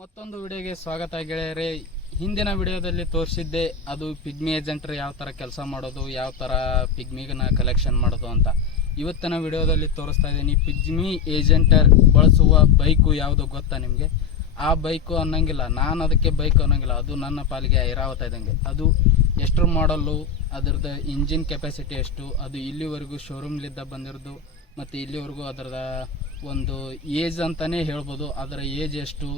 ಮತ್ತೊಂದು ವಿಡಿಯೋಗೆ ಸ್ವಾಗತ ಗೆಳೆಯರೇ. ಹಿಂದಿನ ವಿಡಿಯೋದಲ್ಲಿ ತೋರಿಸಿದ್ದೆ ಅದು ಪಿಗ್ಮಿ ಏಜೆಂಟ್ರು ಯಾವ ಥರ ಕೆಲಸ ಮಾಡೋದು, ಯಾವ ಥರ ಪಿಗ್ಮಿಗನ್ನ ಕಲೆಕ್ಷನ್ ಮಾಡೋದು ಅಂತ. ಇವತ್ತಿನ ವಿಡಿಯೋದಲ್ಲಿ ತೋರಿಸ್ತಾ ಇದ್ದೀನಿ. ಪಿಗ್ಮಿ ಏಜೆಂಟರ್ ಬಳಸುವ ಬೈಕು ಯಾವುದು ಗೊತ್ತಾ ನಿಮಗೆ? ಆ ಬೈಕು ಅನ್ನಂಗಿಲ್ಲ, ನಾನು ಅದಕ್ಕೆ ಬೈಕ್ ಅನ್ನಂಗಿಲ್ಲ, ಅದು ನನ್ನ ಪಾಲಿಗೆ ಐರಾವತ ಇದ್ದಂಗೆ. ಅದು ಎಷ್ಟು ಮಾಡಲ್ಲು, ಅದರದ್ದು ಇಂಜಿನ್ ಕೆಪಾಸಿಟಿ ಎಷ್ಟು, ಅದು ಇಲ್ಲಿವರೆಗೂ ಶೋರೂಮ್ಲಿದ್ದ ಬಂದಿರೋದು, ಮತ್ತು ಇಲ್ಲಿವರೆಗೂ ಅದರದ ಒಂದು ಏಜ್ ಅಂತಲೇ ಹೇಳ್ಬೋದು. ಅದರ ಏಜ್ ಎಷ್ಟು,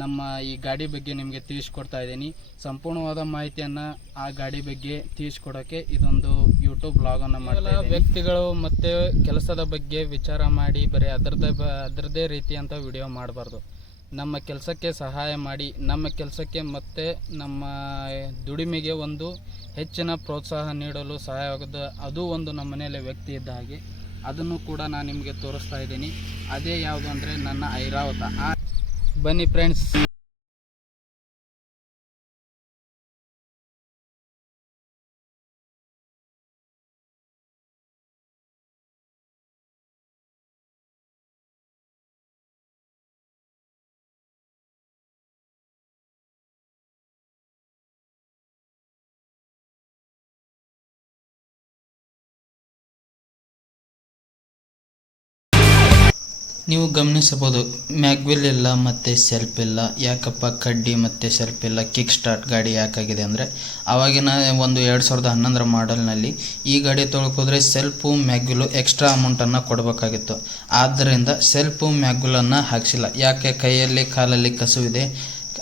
ನಮ್ಮ ಈ ಗಾಡಿ ಬಗ್ಗೆ ನಿಮಗೆ ತಿಳಿಸ್ಕೊಡ್ತಾ ಇದ್ದೀನಿ. ಸಂಪೂರ್ಣವಾದ ಮಾಹಿತಿಯನ್ನು ಆ ಗಾಡಿ ಬಗ್ಗೆ ತಿಳಿಸ್ಕೊಡೋಕ್ಕೆ ಇದೊಂದು ಯೂಟ್ಯೂಬ್ ಬ್ಲಾಗನ್ನು ಮಾಡಲ್ಲ. ವ್ಯಕ್ತಿಗಳು ಮತ್ತು ಕೆಲಸದ ಬಗ್ಗೆ ವಿಚಾರ ಮಾಡಿ ಬರೀ ಅದರದ್ದೇ ರೀತಿಯಂಥ ವಿಡಿಯೋ ಮಾಡಬಾರ್ದು. ನಮ್ಮ ಕೆಲಸಕ್ಕೆ ಸಹಾಯ ಮಾಡಿ, ನಮ್ಮ ಕೆಲಸಕ್ಕೆ ಮತ್ತು ನಮ್ಮ ದುಡಿಮೆಗೆ ಒಂದು ಹೆಚ್ಚಿನ ಪ್ರೋತ್ಸಾಹ ನೀಡಲು ಸಹಾಯವಾಗೋದು. ಅದು ಒಂದು ನಮ್ಮ ಮನೆಯಲ್ಲಿ ವ್ಯಕ್ತಿ ಇದ್ದ ಹಾಗೆ, ಅದನ್ನು ಕೂಡ ನಾನು ನಿಮಗೆ ತೋರಿಸ್ತಾ ಇದ್ದೀನಿ. ಅದೇ ಯಾವುದು ಅಂದರೆ ನನ್ನ ಐರಾವತ. ಬನ್ನಿ ಫ್ರೆಂಡ್ಸ್. ನೀವು ಗಮನಿಸಬಹುದು, ಮ್ಯಾಗ್ವಿಲ್ ಇಲ್ಲ ಮತ್ತು ಸೆಲ್ಫ್ ಇಲ್ಲ. ಯಾಕಪ್ಪ ಕಡ್ಡಿ ಮತ್ತು ಸೆಲ್ಫ್ ಇಲ್ಲ? ಕಿಕ್ ಸ್ಟಾರ್ಟ್ ಗಾಡಿ ಯಾಕಾಗಿದೆ ಅಂದರೆ, ಆವಾಗಿನ ಒಂದು 2011 ಮಾಡೆಲ್ನಲ್ಲಿ ಈ ಗಾಡಿ ತೊಗೊಳಕೋದ್ರೆ ಸೆಲ್ಫು ಮ್ಯಾಗ್ವಿಲು ಎಕ್ಸ್ಟ್ರಾ ಅಮೌಂಟನ್ನು ಕೊಡಬೇಕಾಗಿತ್ತು. ಆದ್ದರಿಂದ ಸೆಲ್ಫು ಮ್ಯಾಗ್ವಿಲನ್ನು ಹಾಕ್ಸಿಲ್ಲ. ಯಾಕೆ? ಕೈಯಲ್ಲಿ ಕಾಲಲ್ಲಿ ಕಸುವಿದೆ,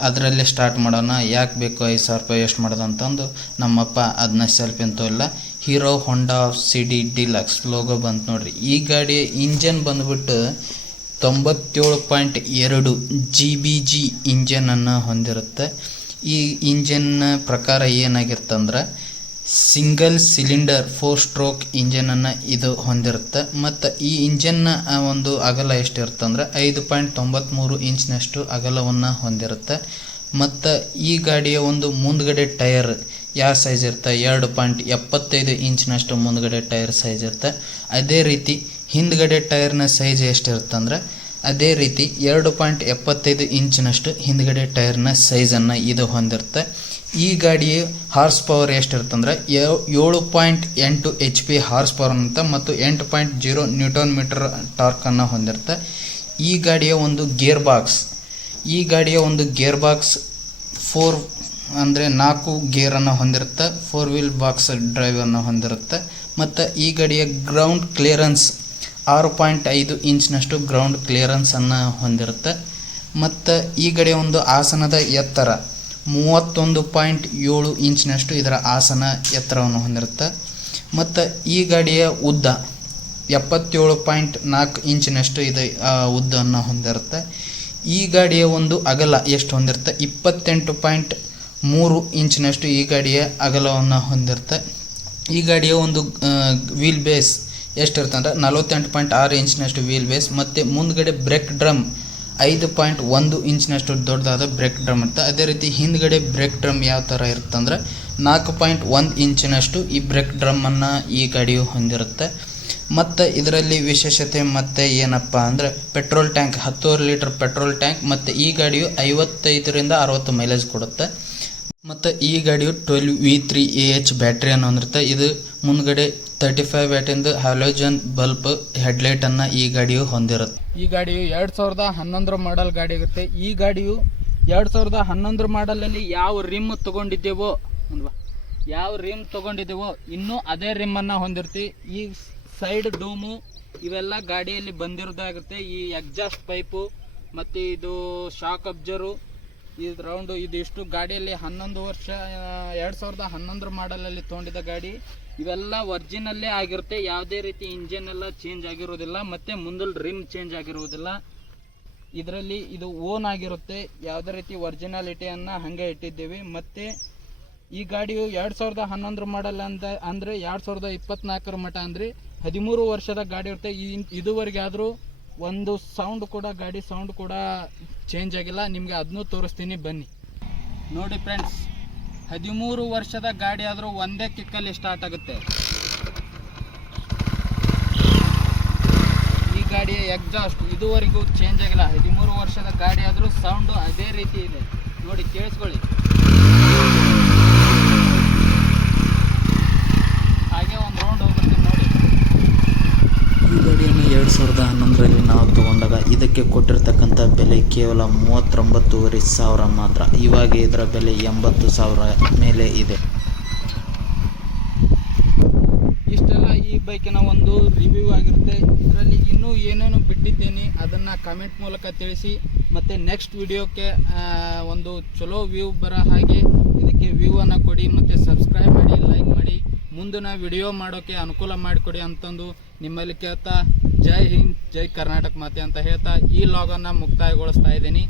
ಅದರಲ್ಲೇ ಸ್ಟಾರ್ಟ್ ಮಾಡೋಣ, ಯಾಕೆ ಬೇಕು 5,000 ರೂಪಾಯಿ ಎಷ್ಟು ಮಾಡೋದು ಅಂತಂದು ನಮ್ಮಪ್ಪ ಅದನ್ನ ಸೆಲ್ಫ್ ಅಂತೂ ಇಲ್ಲ. ಹೀರೋ ಹೊಂಡಾ ಸಿಡಿ ಡಿಲಕ್ಸ್ ಲೋಗೋ ಬಂತು ನೋಡ್ರಿ. ಈ ಗಾಡಿ ಇಂಜನ್ ಬಂದ್ಬಿಟ್ಟು 97.2 GBG ಇಂಜನನ್ನು ಹೊಂದಿರುತ್ತೆ. ಈ ಇಂಜನ್ನ ಪ್ರಕಾರ ಏನಾಗಿರ್ತಂದ್ರೆ ಸಿಂಗಲ್ ಸಿಲಿಂಡರ್ 4 ಸ್ಟ್ರೋಕ್ ಇಂಜನನ್ನು ಇದು ಹೊಂದಿರುತ್ತೆ. ಮತ್ತು ಈ ಇಂಜನ್ನ ಒಂದು ಅಗಲ ಎಷ್ಟಿರುತ್ತಂದ್ರೆ 5.93 ಇಂಚ್ನಷ್ಟು ಅಗಲವನ್ನು ಹೊಂದಿರುತ್ತೆ. ಮತ್ತು ಈ ಗಾಡಿಯ ಒಂದು ಮುಂದ್ಗಡೆ ಟೈರ್ ಯಾವ ಸೈಜ್ ಇರುತ್ತೆ? 2.75 ಇಂಚ್ನಷ್ಟು ಮುಂದ್ಗಡೆ ಟೈರ್ ಸೈಜ್ ಇರುತ್ತೆ. ಅದೇ ರೀತಿ ಹಿಂದ್ಗಡೆ ಟೈರ್ನ ಸೈಜ್ ಎಷ್ಟಿರುತ್ತೆ ಅಂದರೆ ಅದೇ ರೀತಿ 2.75 ಇಂಚಿನಷ್ಟು ಹಿಂದ್ಗಡೆ ಟೈರ್ನ ಸೈಜನ್ನು ಇದು ಹೊಂದಿರುತ್ತೆ. ಈ ಗಾಡಿಯ ಹಾರ್ಸ್ ಪವರ್ ಎಷ್ಟಿರುತ್ತಂದ್ರೆ 7.8 HP ಹಾರ್ಸ್ ಪವರ್ ಅಂತ ಮತ್ತು 8.0 ನ್ಯೂಟನ್ ಮೀಟರ್ ಟಾರ್ಕನ್ನು ಹೊಂದಿರುತ್ತೆ. ಈ ಗಾಡಿಯ ಒಂದು ಗೇರ್ ಬಾಕ್ಸ್ 4 ಅಂದರೆ 4 ಗೇರನ್ನು ಹೊಂದಿರುತ್ತೆ. 4 ವೀಲ್ ಬಾಕ್ಸ್ ಡ್ರೈವನ್ನು ಹೊಂದಿರುತ್ತೆ. ಮತ್ತು ಈ ಗಾಡಿಯ ಗ್ರೌಂಡ್ ಕ್ಲಿಯರೆನ್ಸ್ 6.5 ಇಂಚ್ನಷ್ಟು ಗ್ರೌಂಡ್ ಕ್ಲಿಯರೆನ್ಸನ್ನು ಹೊಂದಿರುತ್ತೆ. ಮತ್ತು ಈ ಗಾಡಿಯ ಒಂದು ಆಸನದ ಎತ್ತರ 31.7 ಇಂಚ್ನಷ್ಟು ಇದರ ಆಸನ ಎತ್ತರವನ್ನು ಹೊಂದಿರುತ್ತೆ. ಮತ್ತು ಈ ಗಾಡಿಯ ಉದ್ದ 77.4 ಇಂಚಿನಷ್ಟು ಇದು ಉದ್ದವನ್ನು ಹೊಂದಿರುತ್ತೆ. ಈ ಗಾಡಿಯ ಒಂದು ಅಗಲ ಎಷ್ಟು ಹೊಂದಿರುತ್ತೆ? 28.3 ಇಂಚಿನಷ್ಟು ಈ ಗಾಡಿಯ ಅಗಲವನ್ನು ಹೊಂದಿರುತ್ತೆ. ಈ ಗಾಡಿಯ ಒಂದು ವೀಲ್ ಬೇಸ್ ಎಷ್ಟಿರುತ್ತೆ ಅಂದರೆ 48.6 ಇಂಚಿನಷ್ಟು ವೀಲ್ ಬೇಸ್. ಮತ್ತು ಮುಂದ್ಗಡೆ ಬ್ರೇಕ್ ಡ್ರಮ್ 5.1 ಇಂಚಿನಷ್ಟು ದೊಡ್ಡದಾದ ಬ್ರೇಕ್ ಡ್ರಮ್ ಇರುತ್ತೆ. ಅದೇ ರೀತಿ ಹಿಂದ್ಗಡೆ ಬ್ರೇಕ್ ಡ್ರಮ್ ಯಾವ ಥರ ಇರುತ್ತೆ ಅಂದರೆ 4.1 ಇಂಚಿನಷ್ಟು ಈ ಬ್ರೇಕ್ ಡ್ರಮ್ಮನ್ನು ಈ ಗಾಡಿಯು ಹೊಂದಿರುತ್ತೆ. ಮತ್ತು ಇದರಲ್ಲಿ ವಿಶೇಷತೆ ಮತ್ತೆ ಏನಪ್ಪ ಅಂದರೆ petrol tank 10 litre petrol tank. ಮತ್ತು ಈ ಗಾಡಿಯು 55ರಿಂದ 60 ಮೈಲೇಜ್ ಕೊಡುತ್ತೆ. ಮತ್ತು ಈ ಗಾಡಿಯು 12V3AH ಬ್ಯಾಟ್ರಿಯನ್ನು ಹೊಂದಿರುತ್ತೆ. ಇದು ಮುಂದ್ಗಡೆ 35 ವ್ಯಾಟಿಂದು ಹ್ಯಾಲೋಜನ್ ಬಲ್ಬ್ ಹೆಡ್ಲೈಟನ್ನು ಈ ಗಾಡಿಯು ಹೊಂದಿರುತ್ತೆ. ಈ ಗಾಡಿಯು 2011 ಮಾಡೆಲ್ ಗಾಡಿ ಇರುತ್ತೆ. ಈ ಗಾಡಿಯು 2011 ಮಾಡೆಲಲ್ಲಿ ಯಾವ ರಿಮ್ ತೊಗೊಂಡಿದ್ದೇವೋ ಇನ್ನೂ ಅದೇ ರಿಮ್ಮನ್ನು ಹೊಂದಿರ್ತೀವಿ. ಈ ಸೈಡ್ ಡೂಮು ಇವೆಲ್ಲ ಗಾಡಿಯಲ್ಲಿ ಬಂದಿರೋದಾಗುತ್ತೆ. ಈ ಎಕ್ಸಾಸ್ಟ್ ಪೈಪು ಮತ್ತು ಇದು ಶಾಕ್ ಅಬ್ಜರು, ಇದು ರೌಂಡು, ಇದಿಷ್ಟು ಗಾಡಿಯಲ್ಲಿ 11 ವರ್ಷ 2011 ಮಾಡೆಲಲ್ಲಿ ತೊಗೊಂಡಿದ್ದ ಗಾಡಿ. ಇವೆಲ್ಲ ಒರಿಜಿನಲ್ಲೇ ಆಗಿರುತ್ತೆ. ಯಾವುದೇ ರೀತಿ ಇಂಜಿನ್ ಎಲ್ಲ ಚೇಂಜ್ ಆಗಿರೋದಿಲ್ಲ ಮತ್ತು ಮುಂದಲ್ ರಿಮ್ ಚೇಂಜ್ ಆಗಿರುವುದಿಲ್ಲ. ಇದರಲ್ಲಿ ಇದು ಓನ್ ಆಗಿರುತ್ತೆ. ಯಾವುದೇ ರೀತಿ ಒರಿಜಿನಾಲಿಟಿಯನ್ನು ಹಾಗೆ ಇಟ್ಟಿದ್ದೇವೆ. ಮತ್ತು ಈ ಗಾಡಿಯು 2011 ಮಾಡೆಲ್ ಅಂದರೆ 2024 ಮಟ್ಟ ಅಂದರೆ 13 ವರ್ಷದ ಗಾಡಿ ಇರುತ್ತೆ. ಇದುವರೆಗೆ ಆದರೂ ಒಂದು ಗಾಡಿ ಸೌಂಡ್ ಕೂಡ ಚೇಂಜ್ ಆಗಿಲ್ಲ. ನಿಮಗೆ ಅದನ್ನೂ ತೋರಿಸ್ತೀನಿ, ಬನ್ನಿ ನೋಡಿ ಫ್ರೆಂಡ್ಸ್. 13 ವರ್ಷದ ಗಾಡಿ ಆದರೂ ಒಂದೇ ಕಿಕ್ಕಲ್ಲಿ ಸ್ಟಾರ್ಟ್ ಆಗುತ್ತೆ. ಈ ಗಾಡಿಯ ಎಕ್ಸಾಸ್ಟ್ ಇದುವರೆಗೂ ಚೇಂಜ್ ಆಗಿಲ್ಲ. 13 ವರ್ಷದ ಗಾಡಿ ಆದರೂ ಸೌಂಡು ಅದೇ ರೀತಿ ಇದೆ ನೋಡಿ, ಕೇಳಿಸ್ಕೊಳ್ಳಿ. ಹಾಗೆ ಒಂದು ರೌಂಡ್ ಹೋಗ್ಬರ್ತೀನಿ ನೋಡಿ. ಈ ಗಾಡಿಯನ್ನು 2011ರಲ್ಲಿ ನಾವು ತಗೊಂಡಾಗ ಇದಕ್ಕೆ ಕೊಟ್ಟಿರ್ತಕ್ಕಂಥ ಬೆಲೆ ಕೇವಲ 39,500 ಮಾತ್ರ. ಇವಾಗ ಇದರ ಬೆಲೆ 80,000 ಮೇಲೆ ಇದೆ. ಇಷ್ಟೆಲ್ಲ ಈ ಬೈಕಿನ ಒಂದು ರಿವ್ಯೂ ಆಗಿರುತ್ತೆ. ಇದರಲ್ಲಿ ಇನ್ನೂ ಏನೇನು ಬಿಟ್ಟಿದ್ದೇನೆ ಅದನ್ನು ಕಮೆಂಟ್ ಮೂಲಕ ತಿಳಿಸಿ. ಮತ್ತು ನೆಕ್ಸ್ಟ್ ವಿಡಿಯೋಕ್ಕೆ ಒಂದು ಚಲೋ ವ್ಯೂ ಬರೋ ಹಾಗೆ ಇದಕ್ಕೆ ವ್ಯೂವನ್ನು ಕೊಡಿ, ಮತ್ತು ಸಬ್ಸ್ಕ್ರೈಬ್ ಮಾಡಿ, ಲೈಕ್ ಮಾಡಿ, ಮುಂದಿನ ವಿಡಿಯೋ ಮಾಡೋಕ್ಕೆ ಅನುಕೂಲ ಮಾಡಿಕೊಡಿ ಅಂತಂದು ನಿಮ್ಮಲ್ಲಿ ಕೇಳ್ತಾ ಜೈ ಹಿಂದ್, ಜೈ ಕರ್ನಾಟಕ ಮಾತೆ ಅಂತ ಹೇಳ್ತಾ ಈ ಲಾಗನ್ನು ಮುಕ್ತಾಯಗೊಳಿಸ್ತಾ ಇದ್ದೀನಿ.